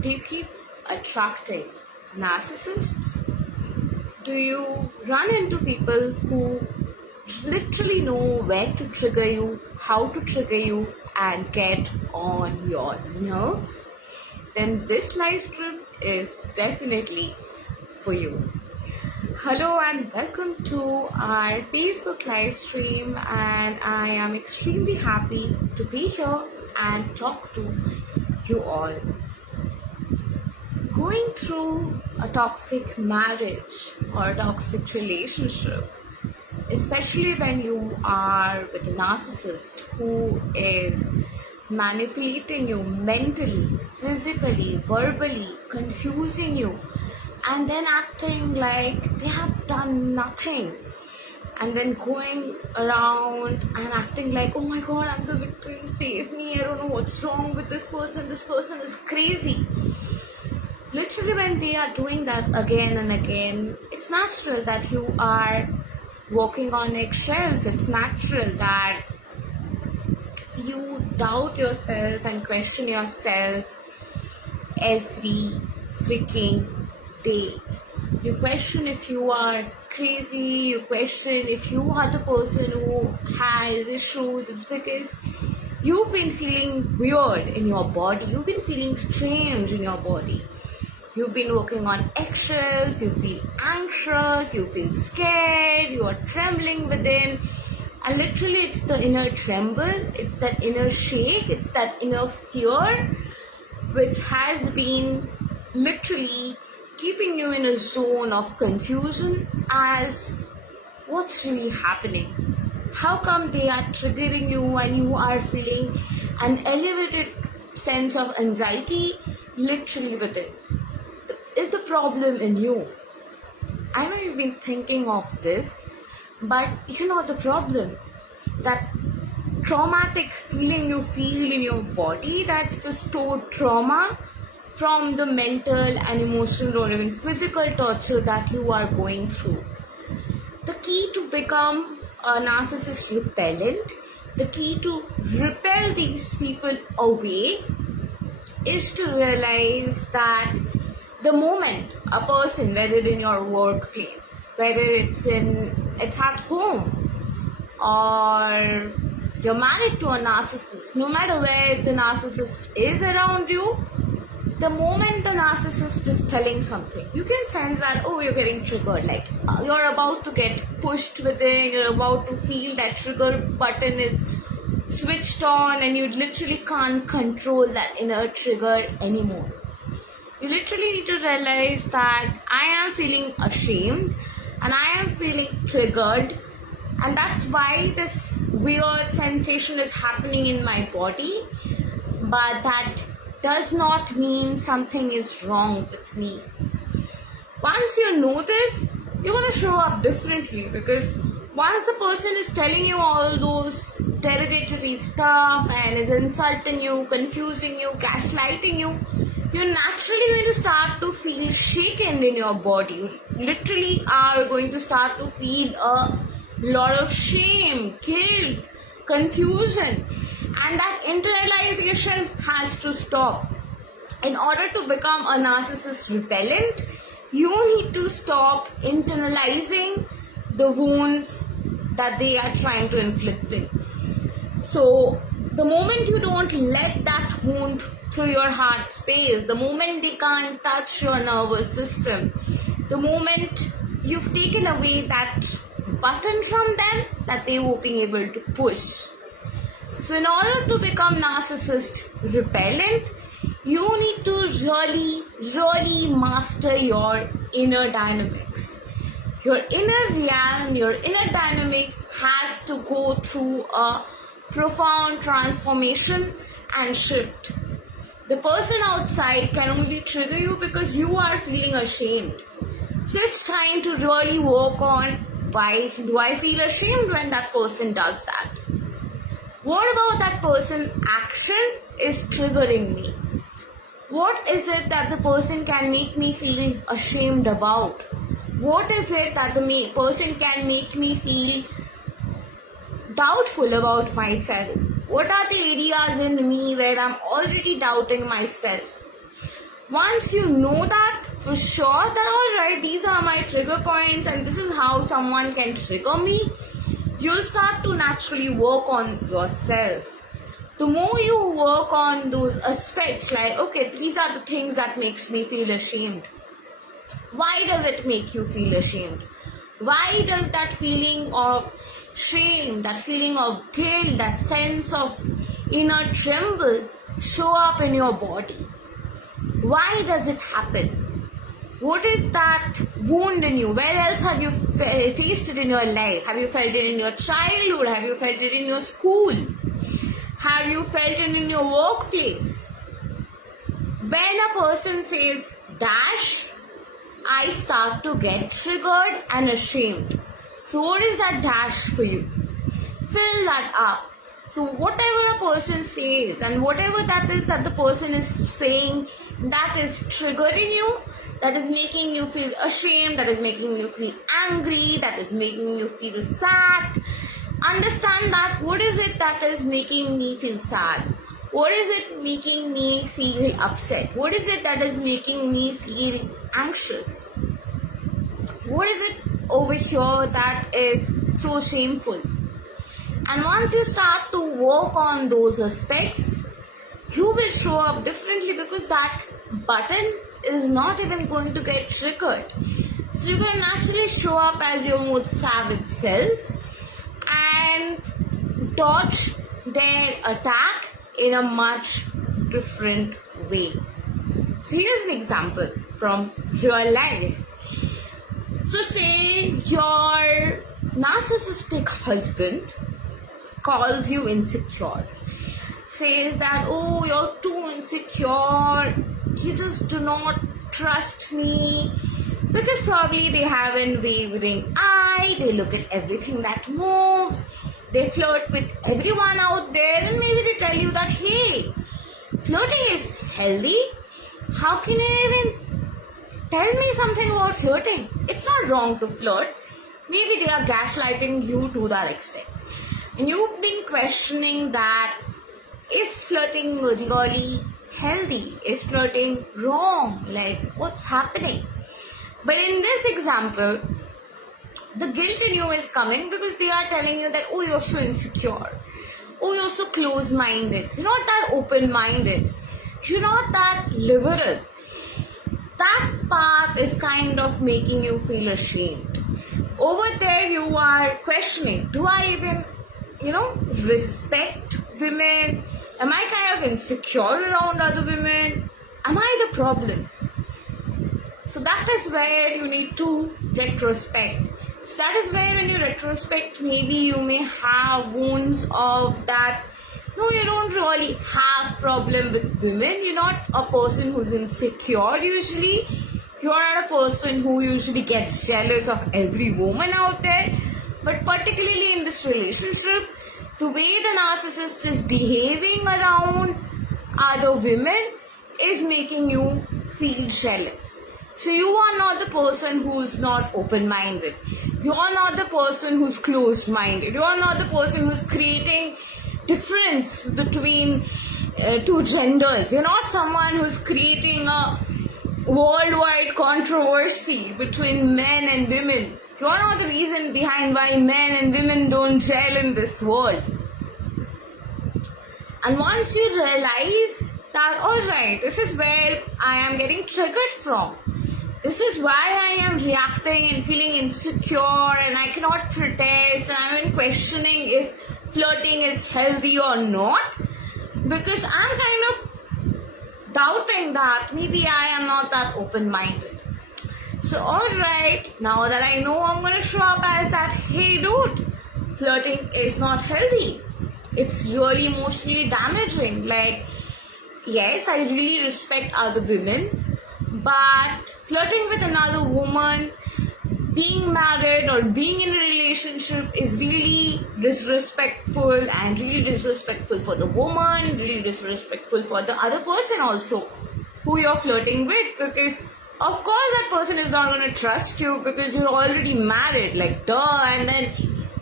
Do you keep attracting narcissists? Do you run into people who literally know where to trigger you, how to trigger you, and get on your nerves? Then this live stream is definitely for you. Hello and welcome to our Facebook live stream, and I am extremely happy to be here and talk to you all. Going through a toxic marriage or a toxic relationship, especially when you are with a narcissist who is manipulating you mentally, physically, verbally, confusing you, and then acting like they have done nothing, and then going around and acting like, oh my god, I'm the victim, save me, I don't know what's wrong with this person is crazy. Literally, when they are doing that again and again, it's natural that you are walking on eggshells. It's natural that you doubt yourself and question yourself every freaking day. You question if you are crazy, you question if you are the person who has issues. It's because you've been feeling weird in your body, you've been feeling strange in your body. You've been working on eggshells, you feel anxious, you feel scared, you are trembling within. And literally it's the inner tremble, it's that inner shake, it's that inner fear which has been literally keeping you in a zone of confusion as what's really happening. How come they are triggering you and you are feeling an elevated sense of anxiety literally within? Is the problem in you? I know you've been thinking of this, but you know the problem, that traumatic feeling you feel in your body, that's the stored trauma from the mental and emotional or even physical torture that you are going through. The key to become a narcissist repellent, the key to repel these people away, is to realize that the moment a person, whether in your workplace, whether it's at home, or you're married to a narcissist, no matter where the narcissist is around you, the moment the narcissist is telling something, you can sense that, oh, you're getting triggered, like you're about to get pushed within, you're about to feel that trigger button is switched on, and you literally can't control that inner trigger anymore. You literally need to realize that I am feeling ashamed and I am feeling triggered, and that's why this weird sensation is happening in my body, but that does not mean something is wrong with me. Once you know this, you're going to show up differently, because once a person is telling you all those derogatory stuff and is insulting you, confusing you, gaslighting you, you're naturally going to start to feel shaken in your body. You literally are going to start to feel a lot of shame, guilt, confusion, and that internalization has to stop. In order to become a narcissist repellent, you need to stop internalizing the wounds that they are trying to inflict in. So the moment you don't let that wound through your heart space, the moment they can't touch your nervous system, the moment you've taken away that button from them that they were being able to push. So in order to become narcissist repellent, you need to really master your inner dynamics. Your inner realm, your inner dynamic has to go through a profound transformation and shift. The person outside can only trigger you because you are feeling ashamed. So it's time to really work on, why do I feel ashamed when that person does that? What about that person's action is triggering me? What is it that the person can make me feel ashamed about? What is it that the person can make me feel doubtful about myself? What are the areas in me where I'm already doubting myself? Once you know that for sure, that alright, these are my trigger points and this is how someone can trigger me, you'll start to naturally work on yourself. The more you work on those aspects, like, okay, these are the things that makes me feel ashamed. Why does it make you feel ashamed? Why does that feeling of shame, that feeling of guilt, that sense of inner tremble show up in your body? Why does it happen? What is that wound in you? Where else have you faced it in your life? Have you felt it in your childhood? Have you felt it in your school? Have you felt it in your workplace? When a person says dash, I start to get triggered and ashamed. So what is that dash for you? Fill that up. So whatever a person says and whatever that is that the person is saying, that is triggering you, that is making you feel ashamed, that is making you feel angry, that is making you feel sad. Understand that what is it that is making me feel sad? What is it making me feel upset? What is it that is making me feel anxious? What is it over here that is so shameful? And once you start to work on those aspects, you will show up differently because that button is not even going to get triggered. So you're going to naturally show up as your most savage self and dodge their attack in a much different way. So here's an example from real life. So say your narcissistic husband calls you insecure, says that, oh, you're too insecure, you just do not trust me, because probably they have a wavering eye, they look at everything that moves, they flirt with everyone out there, and maybe they tell you that, hey, flirting is healthy. How can you even tell me something about flirting? It's not wrong to flirt. Maybe they are gaslighting you to that extent. And you've been questioning that, is flirting really healthy? Is flirting wrong? Like, what's happening? But in this example, the guilt in you is coming because they are telling you that, oh, you're so insecure. Oh, you're so close-minded. You're not that open-minded. You're not that liberal. That part is kind of making you feel ashamed. Over there, you are questioning, do I even respect women? Am I kind of insecure around other women? Am I the problem? So that is where you need to retrospect. So that is where when you retrospect, maybe you may have wounds of that. No, you don't really have problem with women. You're not a person who's insecure usually. You're not a person who usually gets jealous of every woman out there. But particularly in this relationship, the way the narcissist is behaving around other women is making you feel jealous. So you are not the person who's not open-minded. You are not the person who's closed-minded. You are not the person who's creating difference between two genders. You're not someone who's creating a worldwide controversy between men and women. You are not the reason behind why men and women don't gel in this world. And once you realize that, alright, this is where I am getting triggered from. This is why I am reacting and feeling insecure and I cannot protest and I'm even questioning if flirting is healthy or not. Because I'm kind of doubting that maybe I am not that open-minded. So alright, now that I know, I'm going to show up as that, hey dude, flirting is not healthy. It's really emotionally damaging. Like, yes, I really respect other women, but flirting with another woman, being married or being in a relationship is really disrespectful and really disrespectful for the woman, really disrespectful for the other person also who you're flirting with, because of course that person is not going to trust you because you're already married, like duh, and then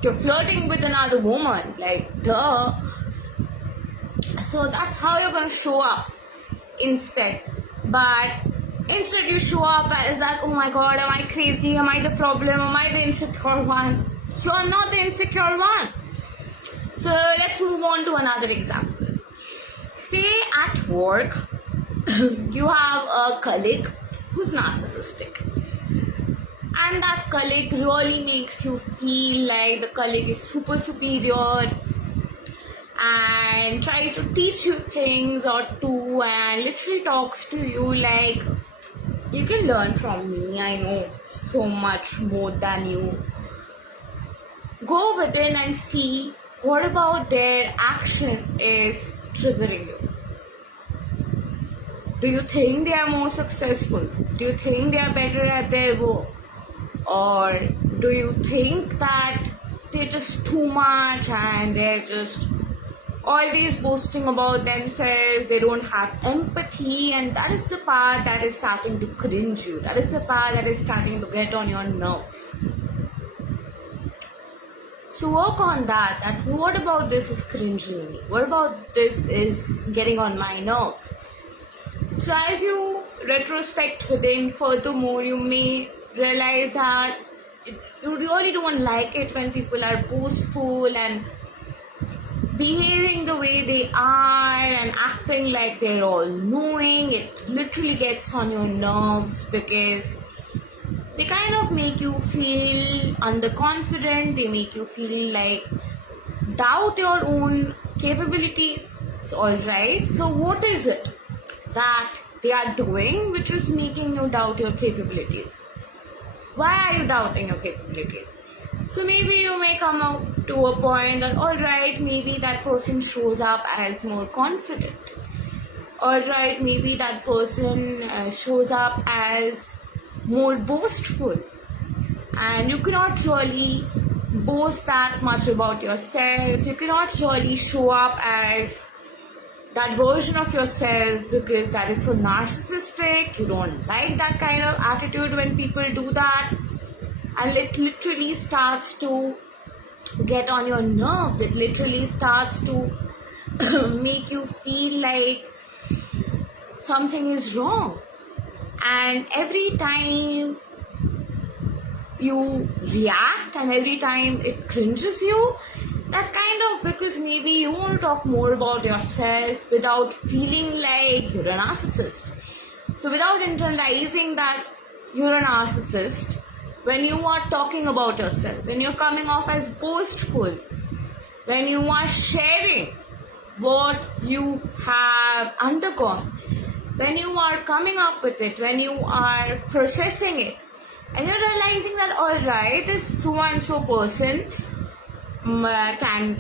you're flirting with another woman, like duh. So that's how you're going to show up instead. But instead you show up as that, oh my god, am I crazy? Am I the problem? Am I the insecure one? You're not the insecure one. So let's move on to another example. Say at work, you have a colleague who's narcissistic. And that colleague really makes you feel like the colleague is super superior and tries to teach you things or two and literally talks to you like, you can learn from me, I know so much more than you. Go within and see what about their action is triggering you. Do you think they are more successful? Do you think they are better at their work? Or do you think that they're just too much and they're just always boasting about themselves, they don't have empathy, and that is the part that is starting to cringe you. That is the part that is starting to get on your nerves. So work on that what about this is cringing me? What about this is getting on my nerves? So as you retrospect within, furthermore, you may realize that you really don't like it when people are boastful and behaving the way they are and acting like they're all knowing. It literally gets on your nerves because they kind of make you feel underconfident. They make you feel like doubt your own capabilities. So alright, so what is it that they are doing which is making you doubt your capabilities? Why are you doubting your capabilities? So maybe you may come out to a point that, alright, maybe that person shows up as more confident. Alright, maybe that person shows up as more boastful. And you cannot really boast that much about yourself. You cannot really show up as that version of yourself because that is so narcissistic. You don't like that kind of attitude when people do that. And it literally starts to get on your nerves. It literally starts to make you feel like something is wrong. And every time you react and every time it cringes you, that's kind of because maybe you want to talk more about yourself without feeling like you're a narcissist. So without internalizing that you're a narcissist, when you are talking about yourself, when you're coming off as boastful, when you are sharing what you have undergone, when you are coming up with it, when you are processing it, and you're realizing that, alright, this so and so person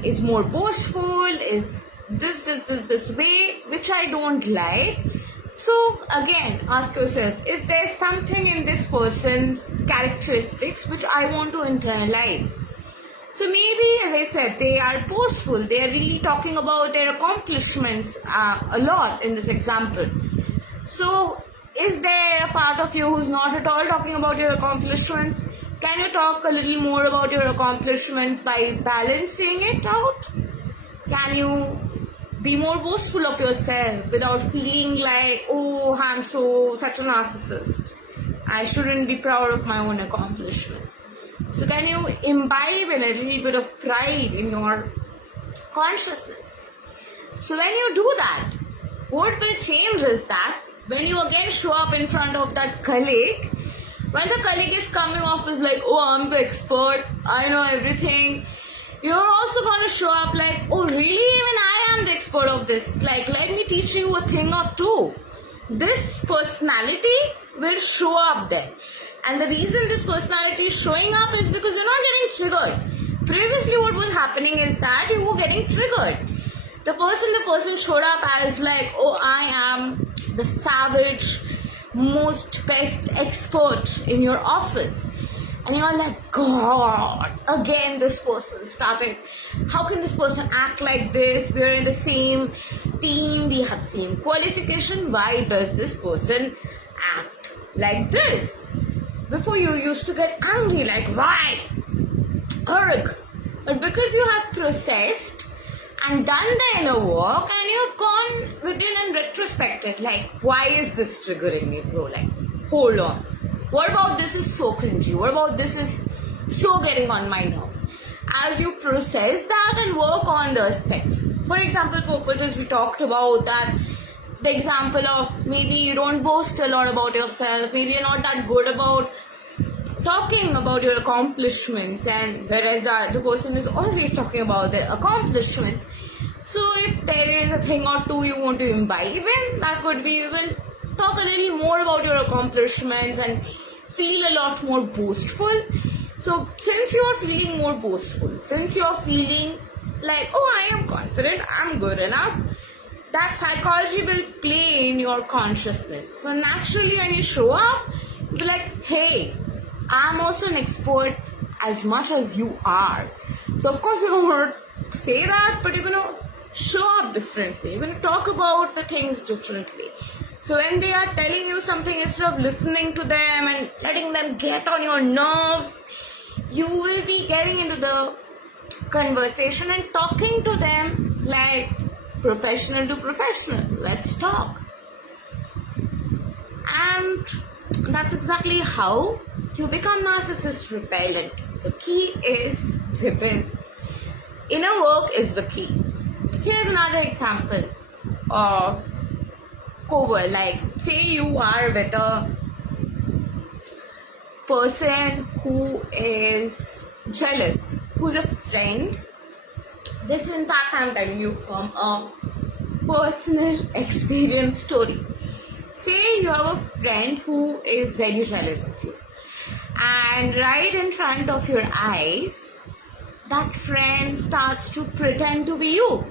is more boastful, is this way, which I don't like. So again, ask yourself, is there something in this person's characteristics which I want to internalize? So maybe, as I said, they are boastful. They are really talking about their accomplishments a lot in this example. So is there a part of you who's not at all talking about your accomplishments? Can you talk a little more about your accomplishments by balancing it out? Can you be more boastful of yourself without feeling like, oh, I'm such a narcissist. I shouldn't be proud of my own accomplishments. So can you imbibe in a little bit of pride in your consciousness? So when you do that, what will change is that when you again show up in front of that colleague, when the colleague is coming off as like, oh, I'm the expert, I know everything, you're also going to show up like, oh, really? Even I am the expert of this. Like, let me teach you a thing or two. This personality will show up then. And the reason this personality is showing up is because you're not getting triggered. Previously, what was happening is that you were getting triggered. The person showed up as like, oh, I am the savage, most best expert in your office. And you're like, God, again this person started. How can this person act like this? We're in the same team, we have the same qualification. Why does this person act like this? Before you used to get angry, like, why? But because you have processed and done the inner work, and you've gone within and retrospected, like, why is this triggering me, bro? Like, hold on. What about this is so cringy? What about this is so getting on my nerves? As you process that and work on the aspects. For example purposes, we talked about that. The example of maybe you don't boast a lot about yourself, maybe you're not that good about talking about your accomplishments, and whereas the person is always talking about their accomplishments. So if there is a thing or two you want to imbibe in, that could be you will talk a little more about your accomplishments and feel a lot more boastful. So since you are feeling more boastful, since you are feeling like, oh, I am confident, I'm good enough, that psychology will play in your consciousness. So naturally when you show up, you'll be like, hey, I'm also an expert as much as you are. So of course you're going to say that, but you're going to show up differently. You're going to talk about the things differently. So when they are telling you something, instead of listening to them and letting them get on your nerves, you will be getting into the conversation and talking to them like professional to professional. Let's talk. And that's exactly how you become narcissist repellent. The key is within. Inner work is the key. Here's another example of covert. Like, say you are with a person who is jealous, who's a friend. This in fact I'm telling you from a personal experience story. Say you have a friend who is very jealous of you, and right in front of your eyes, that friend starts to pretend to be you.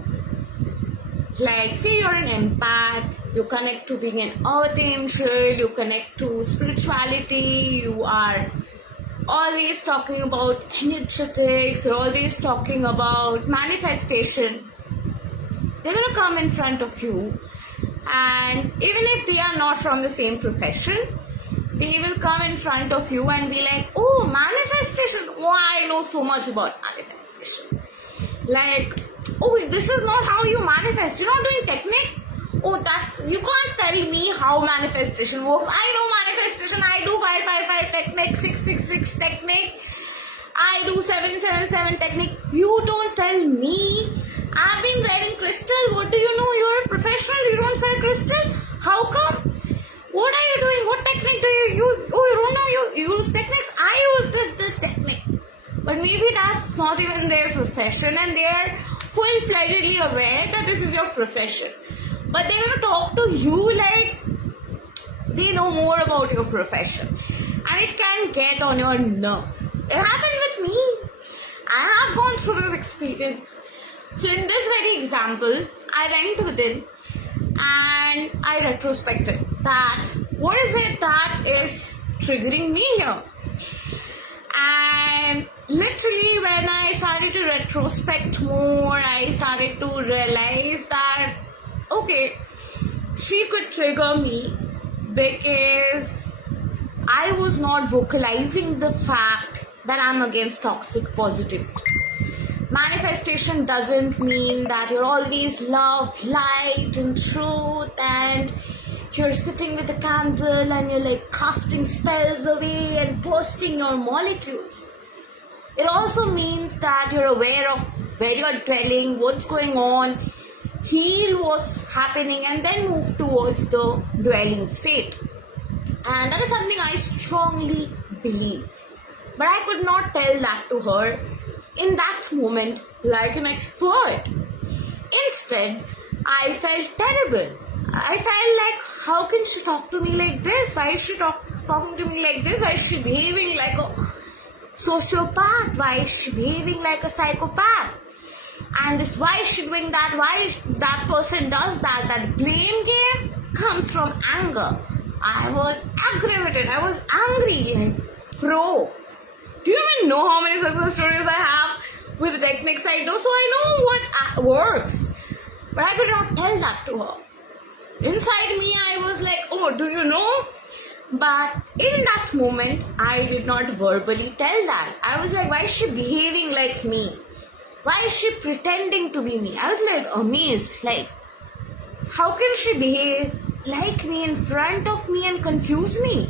Like, say you're an empath, you connect to being an earth angel, you connect to spirituality, you are always talking about energetics, you're always talking about manifestation. They're going to come in front of you, and even if they are not from the same profession, they will come in front of you and be like, oh, manifestation, oh, I know so much about manifestation. Like, oh, this is not how you manifest, you're not doing technique. Oh, you can't tell me how manifestation works. I know manifestation, I do 555 technique, 666 technique, I do 777 technique. You don't tell me. I've been wearing crystal. What do you know? You're a professional, you don't sell crystal. How come? What are you doing? What technique do you use? Oh, you don't know you use techniques? I use this technique. But maybe that's not even their profession, and they are full-fledgedly aware that this is your profession. But they're going to talk to you like they know more about your profession. And it can get on your nerves. It happened with me. I have gone through this experience. So in this very example, I went within and I retrospected that what is it that is triggering me here? And literally when I started to retrospect more, I started to realize that, okay, she could trigger me because I was not vocalizing the fact that I'm against toxic positivity. Manifestation doesn't mean that you're always love, light and truth, and you're sitting with a candle and you're like casting spells away and bursting your molecules. It also means that you're aware of where you're dwelling, what's going on, heal what's happening, and then move towards the dwelling state. And that is something I strongly believe. But I could not tell that to her in that moment like an expert. Instead, I felt terrible. I felt like, how can she talk to me like this? Why is she talking to me like this? Why is she behaving like a sociopath? Why is she behaving like a psychopath? And this, why is she doing that? Why that person does that? That blame game comes from anger. I was aggravated. I was angry. Like, bro, do you even know how many success stories I have with the techniques I do? So I know what works. But I could not tell that to her. Inside me, I was like, oh, do you know? But in that moment, I did not verbally tell that. I was like, why is she behaving like me? Why is she pretending to be me? I was like amazed, like, how can she behave like me in front of me and confuse me?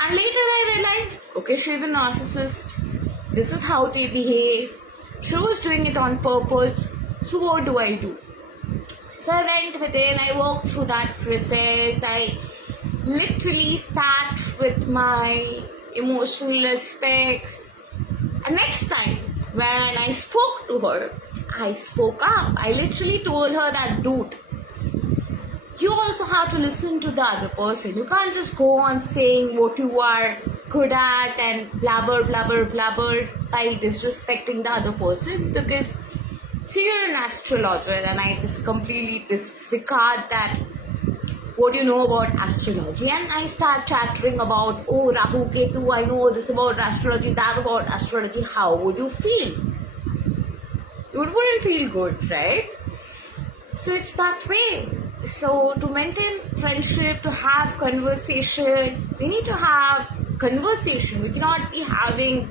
And later I realized, okay, she's a narcissist. This is how they behave. She was doing it on purpose. So what do I do? So I went within, I walked through that process. I literally sat with my emotional aspects. And next time when I spoke to her, I spoke up. I literally told her that, dude, you also have to listen to the other person. You can't just go on saying what you are good at and blabber, blabber, blabber by disrespecting the other person, because see, you're an astrologer and I just completely disregard that, what you know about astrology, and I start chattering about, oh, Rahu, Ketu, I know this about astrology, that about astrology. How would you feel? You wouldn't feel good, right? So it's that way. So to maintain friendship, to have conversation, we need to have conversation. We cannot be having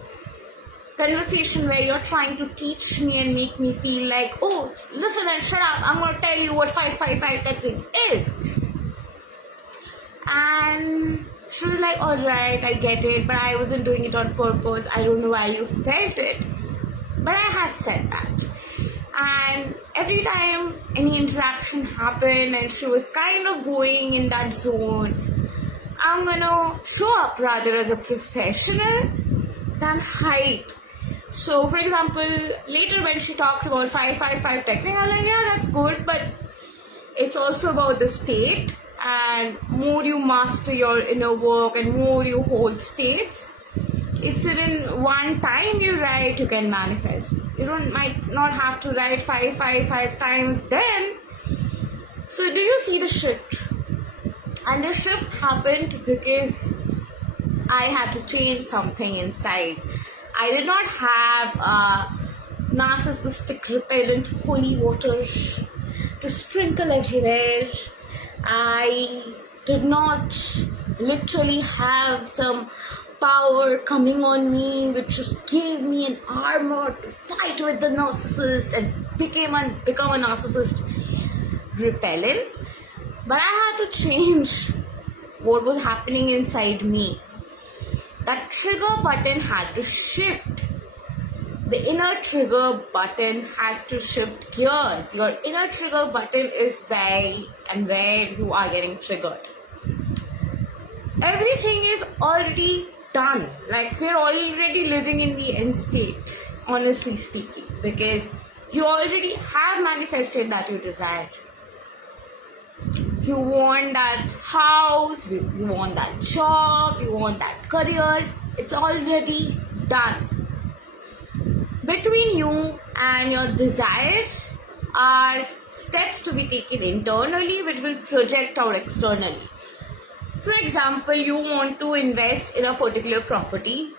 conversation where you're trying to teach me and make me feel like, oh, listen and shut up, I'm going to tell you what 555 technique is. And she was like, alright, I get it, but I wasn't doing it on purpose. I don't know why you felt it. But I had said that. And every time any interaction happened and she was kind of going in that zone, I'm gonna show up rather as a professional than hide. So for example, later when she talked about 555 technique, I'm like, yeah, that's good, but it's also about the state, and more you master your inner work and more you hold states, it's even one time you write, you can manifest. You might not have to write 555 times then. So do you see the shift? And the shift happened because I had to change something inside. I did not have a narcissistic repellent holy water to sprinkle everywhere. I did not literally have some power coming on me which just gave me an armor to fight with the narcissist and become a narcissist repellent. But I had to change what was happening inside me. That trigger button had to shift. The inner trigger button has to shift gears. Your inner trigger button is where you are getting triggered. Everything is already done. Like, we're already living in the end state, honestly speaking, because you already have manifested that you desire. You want that house, you want that job, you want that career. It's already done. Between you and your desire are steps to be taken internally which will project out externally. For example, you want to invest in a particular property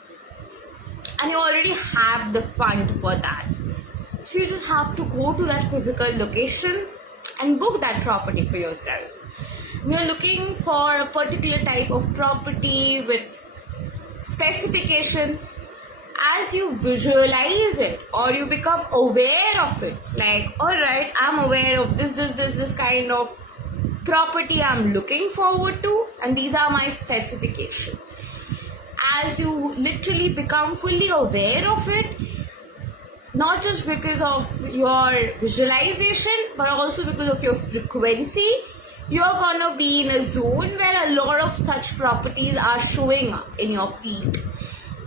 and you already have the fund for that. So you just have to go to that physical location and book that property for yourself. You're looking for a particular type of property with specifications. As you visualize it or you become aware of it, like, alright, I'm aware of this kind of property I'm looking forward to, and these are my specifications. As you literally become fully aware of it, not just because of your visualization, but also because of your frequency, you're gonna be in a zone where a lot of such properties are showing up in your feed.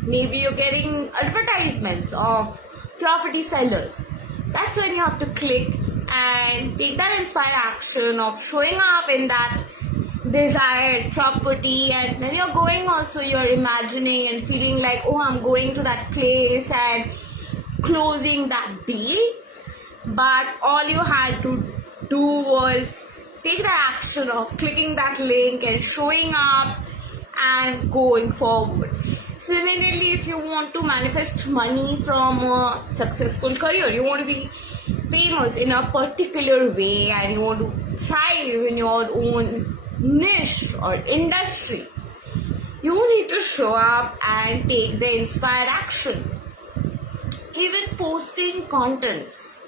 Maybe you're getting advertisements of property sellers. That's when you have to click and take that inspired action of showing up in that desired property, and then you're going also, you're imagining and feeling like, oh, I'm going to that place and closing that deal. But all you had to do was take the action of clicking that link and showing up and going forward. Similarly, if you want to manifest money from a successful career, you want to be famous in a particular way and you want to thrive in your own niche or industry, you need to show up and take the inspired action. even posting contents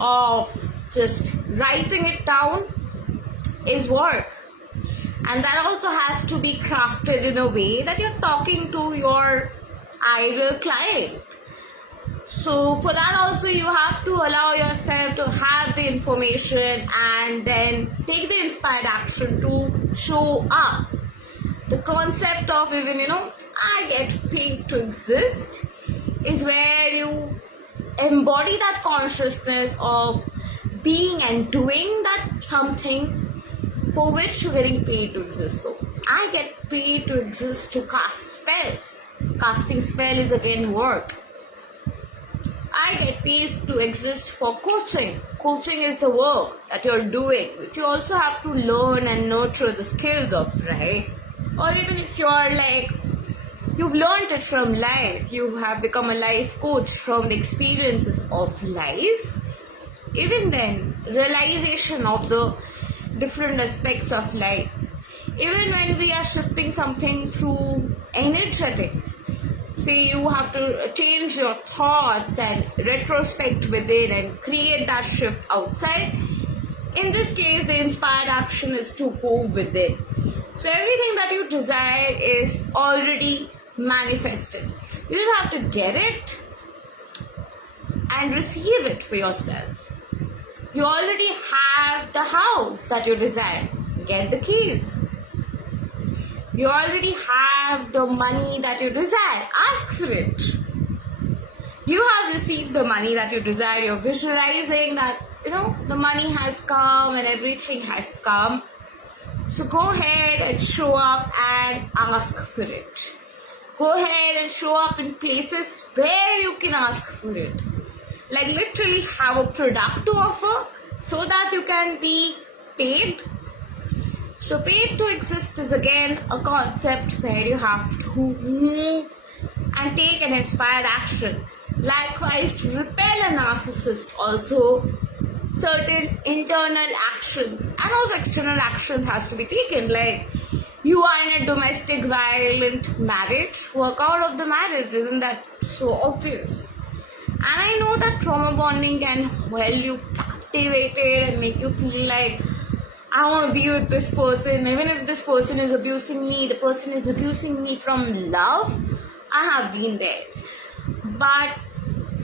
of just writing it down is work. And that also has to be crafted in a way that you're talking to your ideal client. So for that also you have to allow yourself to have the information and then take the inspired action to show up. The concept of even, I get paid to exist is where you embody that consciousness of being and doing that something for which you're getting paid to exist. So I get paid to exist to cast spells. Casting spell is again work. I get paid to exist for coaching. Coaching is the work that you're doing, which you also have to learn and nurture the skills of, right? Or even if you're you've learned it from life, you have become a life coach from the experiences of life. Even then, realization of the different aspects of life. Even when we are shifting something through energetics, say you have to change your thoughts and retrospect within and create that shift outside. In this case, the inspired action is to go within. So everything that you desire is already manifested. You just have to get it and receive it for yourself. You already have the house that you desire. Get the keys. You already have the money that you desire. Ask for it. You have received the money that you desire. You're visualizing that, the money has come and everything has come. So go ahead and show up and ask for it. Go ahead and show up in places where you can ask for it. Like literally have a product to offer so that you can be paid. So paid to exist is again a concept where you have to move and take an inspired action. Likewise, to repel a narcissist, also certain internal actions and also external actions has to be taken. Like you are in a domestic violent marriage, work out of the marriage. Isn't that so obvious? And I know that trauma bonding can hold you captivated and make you feel like I want to be with this person. Even if this person is abusing me, the person is abusing me from love. I have been there. But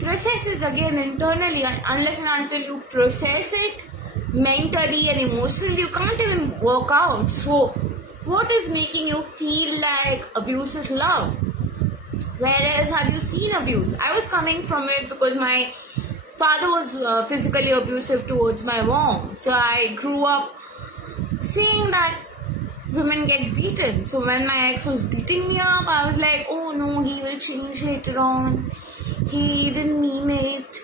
process it again internally, unless and until you process it mentally and emotionally, you can't even work out. So what is making you feel like abuse is love? Whereas have you seen abuse? I was coming from it because my father was physically abusive towards my mom. So I grew up seeing that women get beaten. So when my ex was beating me up, I was like, oh no, he will change later on. He didn't mean it.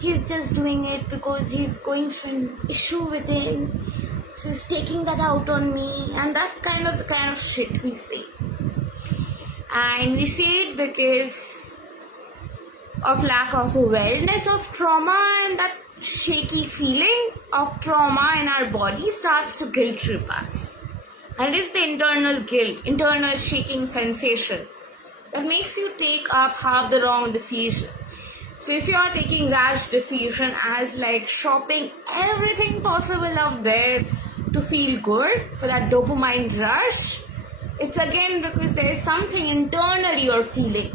He's just doing it because he's going through an issue within. So he's taking that out on me. And that's the kind of shit we say. And we say it because of lack of awareness of trauma, and that shaky feeling of trauma in our body starts to guilt trip us. And it's the internal guilt, internal shaking sensation that makes you take up half the wrong decision. So if you are taking rash decision as like shopping everything possible out there to feel good for that dopamine rush, it's again because there is something internally you're feeling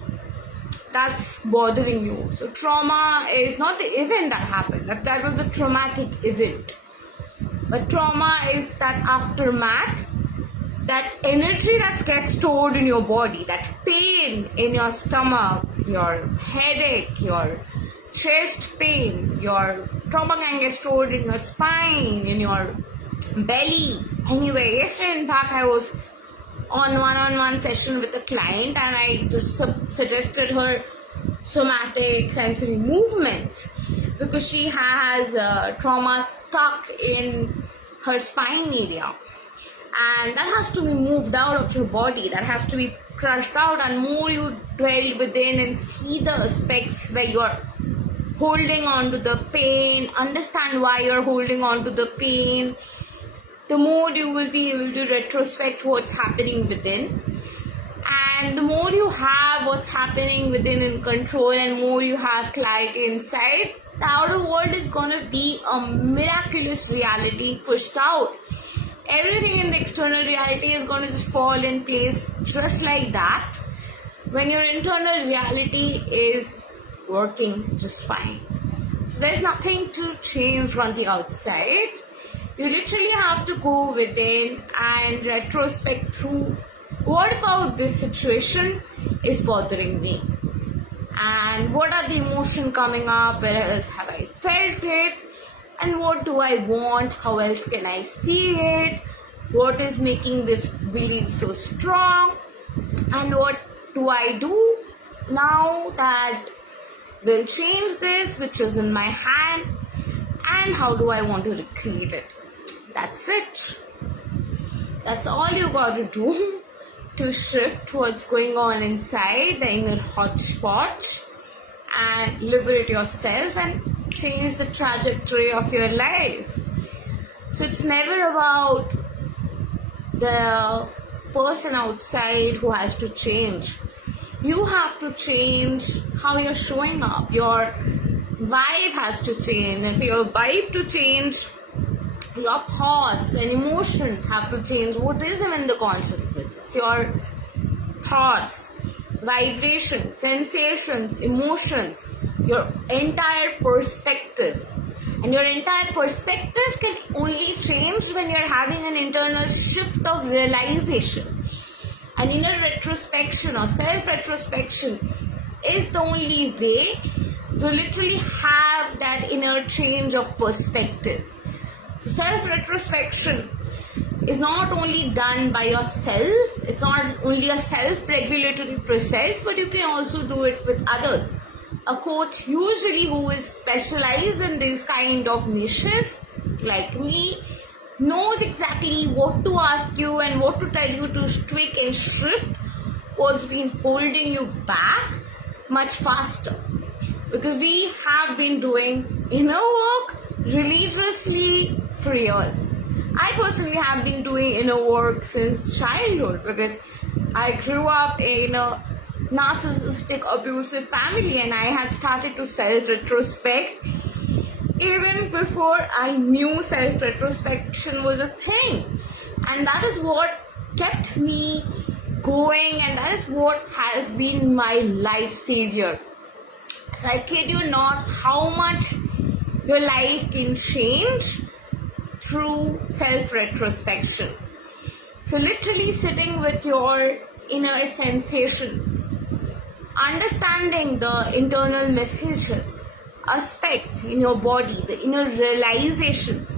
that's bothering you. So trauma is not the event that happened. That was a traumatic event. But trauma is that aftermath, that energy that gets stored in your body, that pain in your stomach, your headache, your chest pain, your trauma can get stored in your spine, in your belly. Anyway, yesterday in fact I was on one-on-one session with a client and I just suggested her somatic sensory movements because she has trauma stuck in her spine area, and that has to be moved out of your body, that has to be crushed out. And more you dwell within and see the aspects where you're holding on to the pain, understand why you're holding on to the pain, the more you will be able to retrospect what's happening within. And the more you have what's happening within in control and more you have clarity inside, the outer world is going to be a miraculous reality pushed out. Everything in the external reality is going to just fall in place just like that when your internal reality is working just fine. So there's nothing to change from the outside. You literally have to go within and retrospect through, what about this situation is bothering me? And what are the emotions coming up? Where else have I felt it? And what do I want? How else can I see it? What is making this belief so strong? And what do I do now that will change this, which is in my hand? And how do I want to recreate it? That's it. That's all you got to do to shift what's going on inside the inner hotspot and liberate yourself and change the trajectory of your life. So it's never about the person outside who has to change. You have to change how you're showing up. Your vibe has to change, and for your vibe to change, your thoughts and emotions have to change. What is in the consciousness? It's your thoughts, vibrations, sensations, emotions, your entire perspective. And your entire perspective can only change when you're having an internal shift of realization. An inner retrospection or self-retrospection is the only way to literally have that inner change of perspective. So self-retrospection is not only done by yourself, it's not only a self-regulatory process, but you can also do it with others. A coach usually who is specialized in these kind of niches, like me, knows exactly what to ask you and what to tell you to tweak and shift what's been holding you back much faster. Because we have been doing inner work religiously for years. I personally have been doing inner work since childhood because I grew up in a narcissistic abusive family and I had started to self-retrospect even before I knew self-retrospection was a thing. And that is what kept me going, and that is what has been my life savior. So I kid you not how much your life can change through self-retrospection. So literally sitting with your inner sensations, understanding the internal messages, aspects in your body, the inner realizations,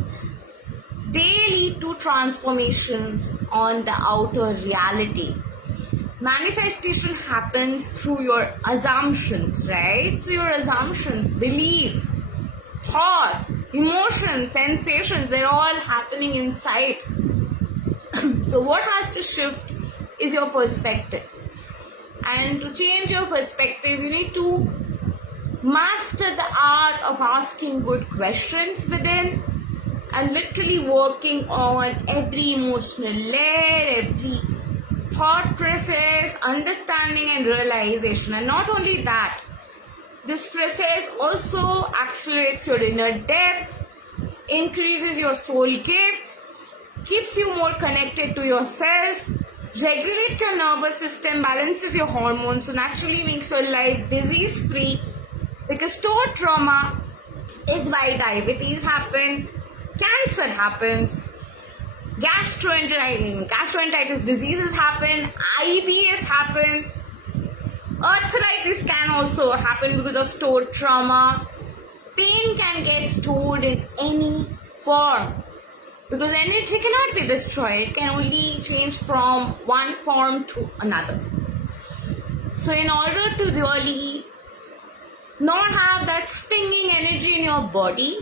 they lead to transformations on the outer reality. Manifestation happens through your assumptions, right? So your assumptions, beliefs, thoughts, emotions, sensations, they're all happening inside. So what has to shift is your perspective. And to change your perspective, you need to master the art of asking good questions within and literally working on every emotional layer, every thought process, understanding and realization. And not only that, this process also accelerates your inner depth, increases your soul gifts, keeps you more connected to yourself, regulates your nervous system, balances your hormones, so naturally makes your life disease-free. Because stored trauma is why diabetes happens, cancer happens, gastroenteritis diseases happen, IBS happens, arthritis can also happen because of stored trauma. Pain can get stored in any form because energy cannot be destroyed, it can only change from one form to another. So in order to really not have that stinging energy in your body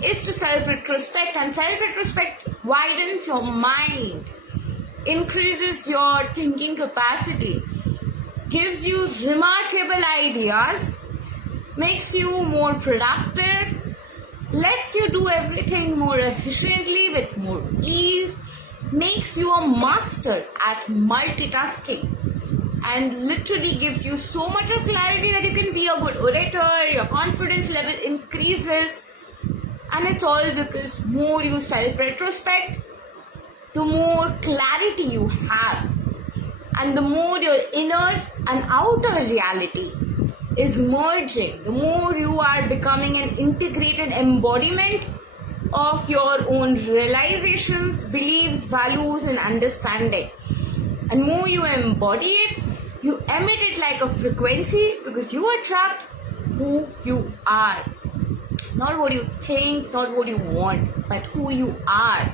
is to self-retrospect, and self-retrospect widens your mind, increases your thinking capacity, gives you remarkable ideas, makes you more productive, lets you do everything more efficiently with more ease, makes you a master at multitasking. and literally gives you so much of clarity that you can be a good orator, your confidence level increases, and it's all because more you self-retrospect, the more clarity you have, and the more your inner and outer reality is merging, the more you are becoming an integrated embodiment of your own realizations, beliefs, values, and understanding. And more you embody it, you emit it like a frequency, because you attract who you are. Not what you think, not what you want, but who you are.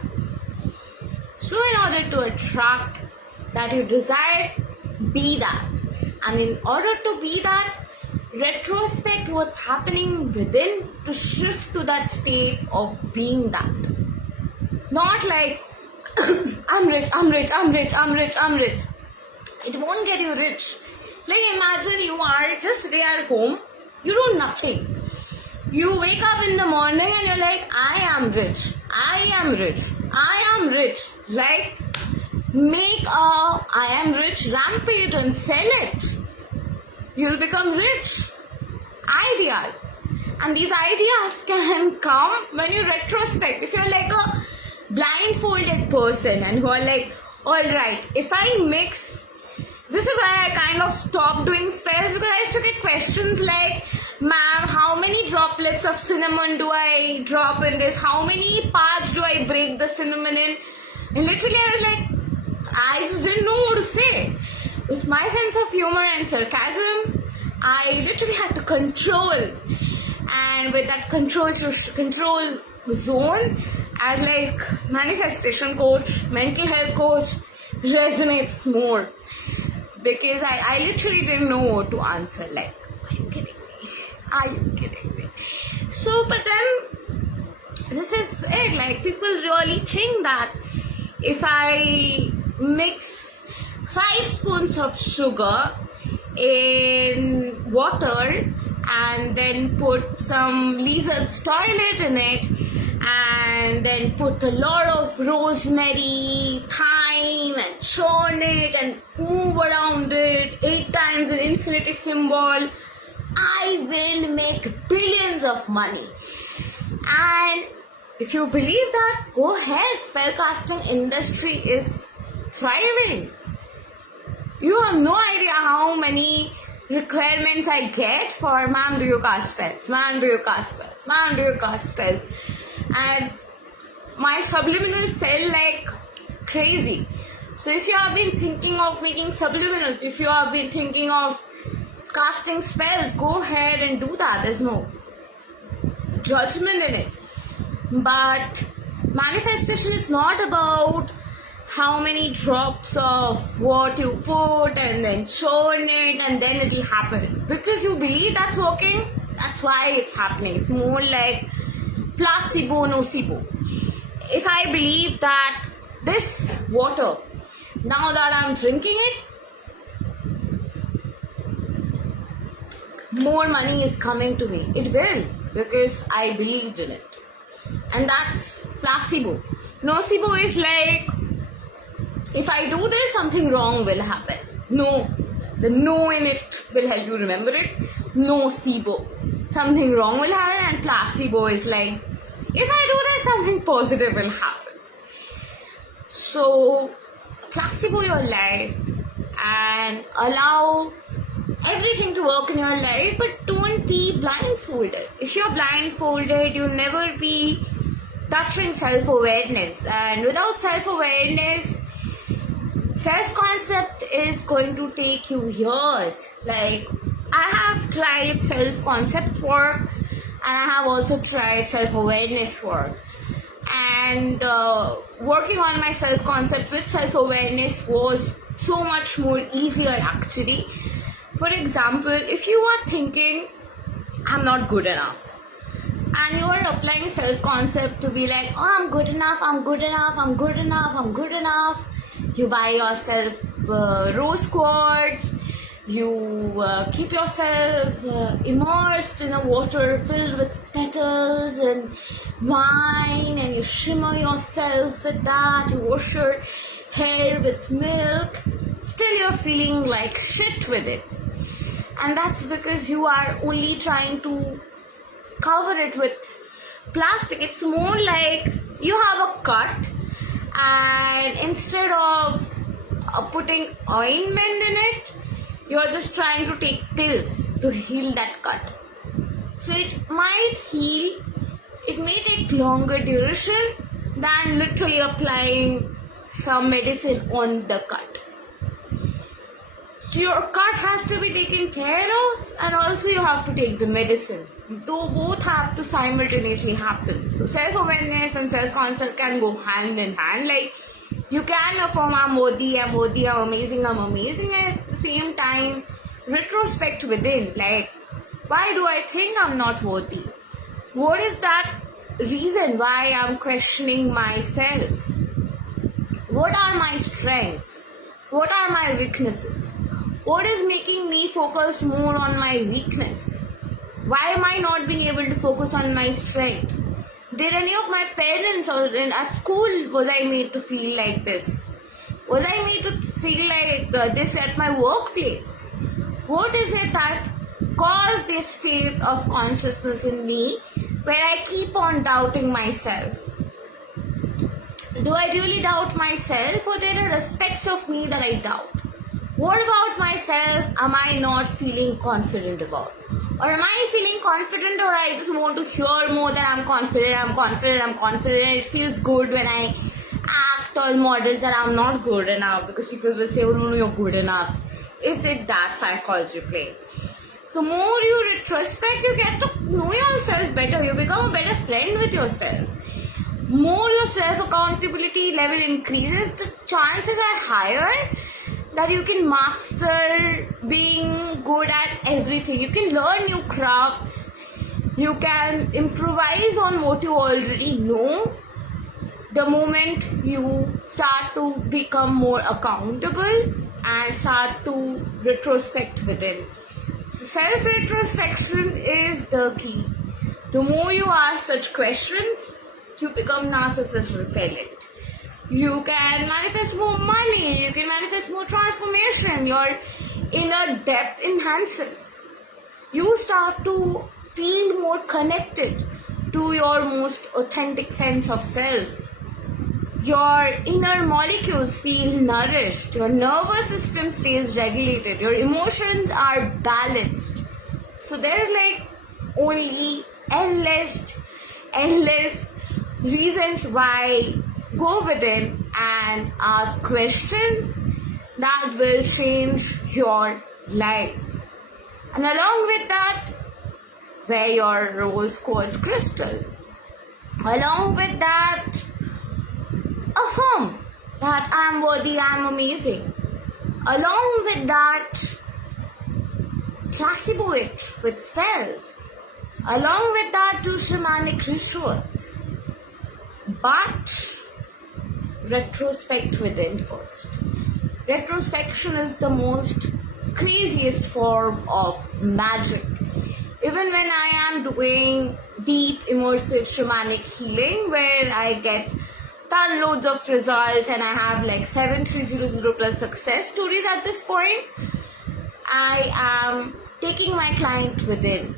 So in order to attract that you desire, be that. And in order to be that, retrospect what's happening within to shift to that state of being that. Not like, I'm rich, I'm rich, I'm rich, I'm rich, I'm rich. It won't get you rich. Like imagine you are just there at home, you do nothing. You wake up in the morning and you're like, I am rich, I am rich, I am rich. Like, make a I am rich rampage and sell it. You'll become rich. Ideas. And these ideas can come when you retrospect. If you're like a blindfolded person and who are like, alright, if I mix, this is why I kind of stopped doing spells, because I used to get questions like, ma'am, how many droplets of cinnamon do I drop in this? How many parts do I break the cinnamon in? And literally I was like, I just didn't know what to say. With my sense of humor and sarcasm, I literally had to control. And with that control zone, as like manifestation coach, mental health coach, resonates more. Because I literally didn't know what to answer. Like, are you kidding me? Are you kidding me? So, but then, this is it. Like, people really think that if I mix 5 spoons of sugar in water and then put some lizard's toilet in it and then put a lot of rosemary, thyme and churn it and move around it 8 times an infinity symbol, I will make billions of money. And if you believe that, go ahead. Spellcasting industry is thriving. You have no idea how many requirements I get for ma'am, do you cast spells? Ma'am, do you cast spells? Ma'am, do you cast spells? And my subliminals sell like crazy. So if you have been thinking of making subliminals, if you have been thinking of casting spells, go ahead and do that. There's no judgment in it. But manifestation is not about how many drops of what you put and then churn it and then it'll happen. Because you believe that's working, that's why it's happening. It's more like placebo, nocebo. If I believe that this water, now that I'm drinking it, more money is coming to me. It will, because I believed in it. And that's placebo. Nocebo is like, if I do this, something wrong will happen. No. The no in it will help you remember it. Nocebo. Something wrong will happen. And placebo is like, if I do this, something positive will happen. So, placebo your life and allow everything to work in your life, but don't be blindfolded. If you're blindfolded, you'll never be touching self-awareness. And without self-awareness, self-concept is going to take you years. Like, I have tried self-concept work and I have also tried self-awareness work. And working on my self-concept with self-awareness was so much more easier actually. For example, if you are thinking, I'm not good enough, and you are applying self-concept to be like, oh, I'm good enough, I'm good enough, I'm good enough, I'm good enough. You buy yourself rose quartz, you keep yourself immersed in a water filled with petals and wine, and you shimmer yourself with that, you wash your hair with milk, still you're feeling like shit with it. And that's because you are only trying to cover it with plastic. It's more like you have a cut, and instead of putting ointment in it, you're just trying to take pills to heal that cut. So it might heal, it may take longer duration than literally applying some medicine on the cut. So your cut has to be taken care of, and also you have to take the medicine. Though both have to simultaneously happen. So self-awareness and self-concept can go hand in hand. Like, you can affirm I'm worthy, I'm amazing, and at the same time retrospect within. Like, why do I think I'm not worthy? What is that reason why I'm questioning myself? What are my strengths? What are my weaknesses? What is making me focus more on my weakness? Why am I not being able to focus on my strength? Did any of my parents or at school was I made to feel like this? Was I made to feel like this at my workplace? What is it that caused this state of consciousness in me where I keep on doubting myself? Do I really doubt myself, or there are aspects of me that I doubt? What about myself am I not feeling confident about? Or am I feeling confident, or I just want to hear more that I'm confident. It feels good when I act all modest that I'm not good enough, because people will say, oh no, you're good enough. Is it that psychology play? So more you retrospect, you get to know yourself better. You become a better friend with yourself. More your self-accountability level increases, the chances are higher that you can master being good at everything. You can learn new crafts. You can improvise on what you already know. The moment you start to become more accountable and start to retrospect within. So self-retrospection is the key. The more you ask such questions, you become narcissist repellent. You can manifest more money, you can manifest more transformation, your inner depth enhances. You start to feel more connected to your most authentic sense of self. Your inner molecules feel nourished, your nervous system stays regulated, your emotions are balanced. So there's like only endless reasons why go within and ask questions that will change your life. And along with that, wear your rose quartz crystal. Along with that, affirm that I'm worthy, I'm amazing. Along with that, placebo it with spells. Along with that, do shamanic rituals. But retrospect within first. Retrospection is the most craziest form of magic. Even when I am doing deep immersive shamanic healing, where I get loads of results and I have like 7300 plus success stories at this point, I am taking my client within.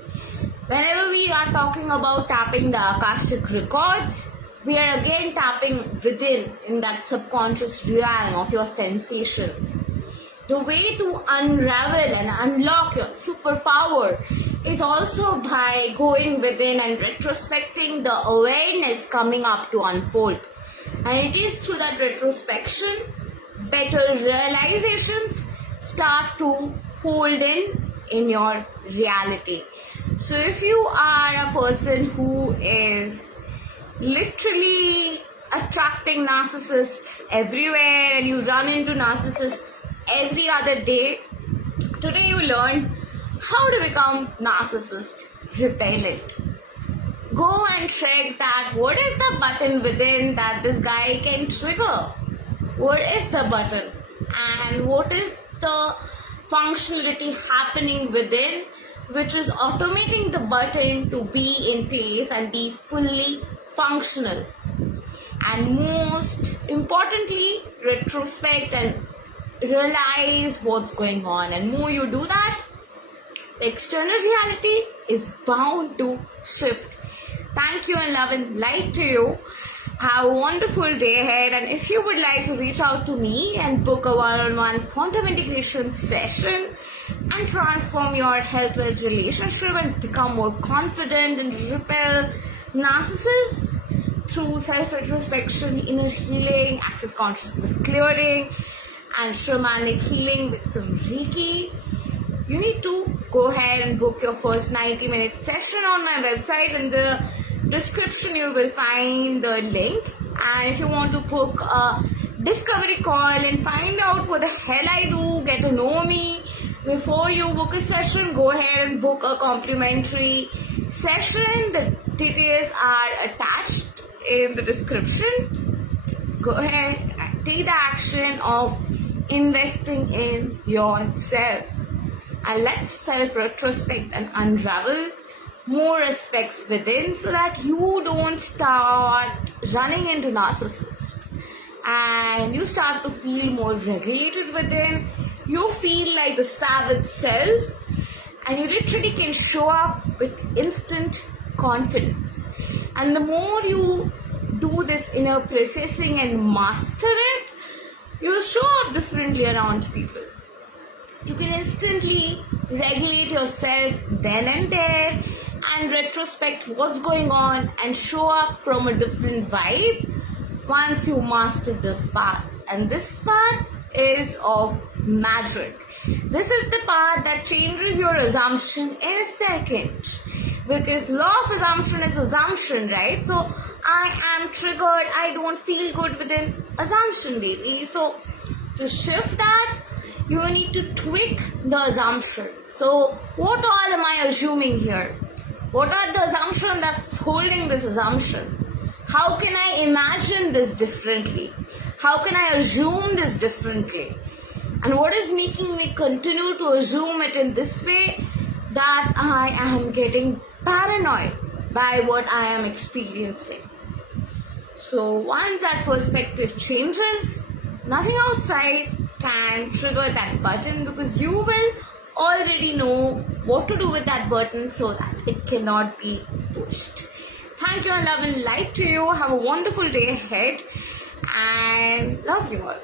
Whenever we are talking about tapping the Akashic records, we are again tapping within in that subconscious realm of your sensations. The way to unravel and unlock your superpower is also by going within and retrospecting the awareness coming up to unfold. And it is through that retrospection, better realizations start to fold in your reality. So if you are a person who is literally attracting narcissists everywhere and you run into narcissists every other day, today you learned how to become narcissist repellent. Go and check that what is the button within that this guy can trigger. What is the button and what is the functionality happening within which is automating the button to be in place and be fully functional. and most importantly, retrospect and realize what's going on. And more you do that, the external reality is bound to shift. Thank you and love and light to you. Have a wonderful day ahead, and if you would like to reach out to me and book a one-on-one quantum integration session and transform your health-wealth relationship and become more confident and repel narcissists through self-retrospection, inner healing, access consciousness clearing, and shamanic healing with some Reiki, you need to go ahead and book your first 90-minute session on my website. In the description you will find the link, and if you want to book a discovery call and find out what the hell I do, get to know me before you book a session, go ahead and book a complimentary session. The details are attached in the description. Go ahead and take the action of investing in yourself, and let's self-retrospect and unravel more aspects within so that you don't start running into narcissists and you start to feel more regulated within. You feel like the savage self, and you literally can show up with instant confidence. And the more you do this inner processing and master it, you'll show up differently around people. You can instantly regulate yourself then and there and retrospect what's going on and show up from a different vibe once you master this part. And this part is of magic. This is the part that changes your assumption in a second, because law of assumption is assumption, right? So I am triggered, I don't feel good within assumption, baby. So to shift that, you need to tweak the assumption. So what all am I assuming here? What are the assumptions that's holding this assumption? How can I imagine this differently? How can I assume this differently? And what is making me continue to assume it in this way? That I am getting paranoid by what I am experiencing. So once that perspective changes, nothing outside can trigger that button, because you will already know what to do with that button so that it cannot be pushed. Thank you and love and light to you. Have a wonderful day ahead and love you all.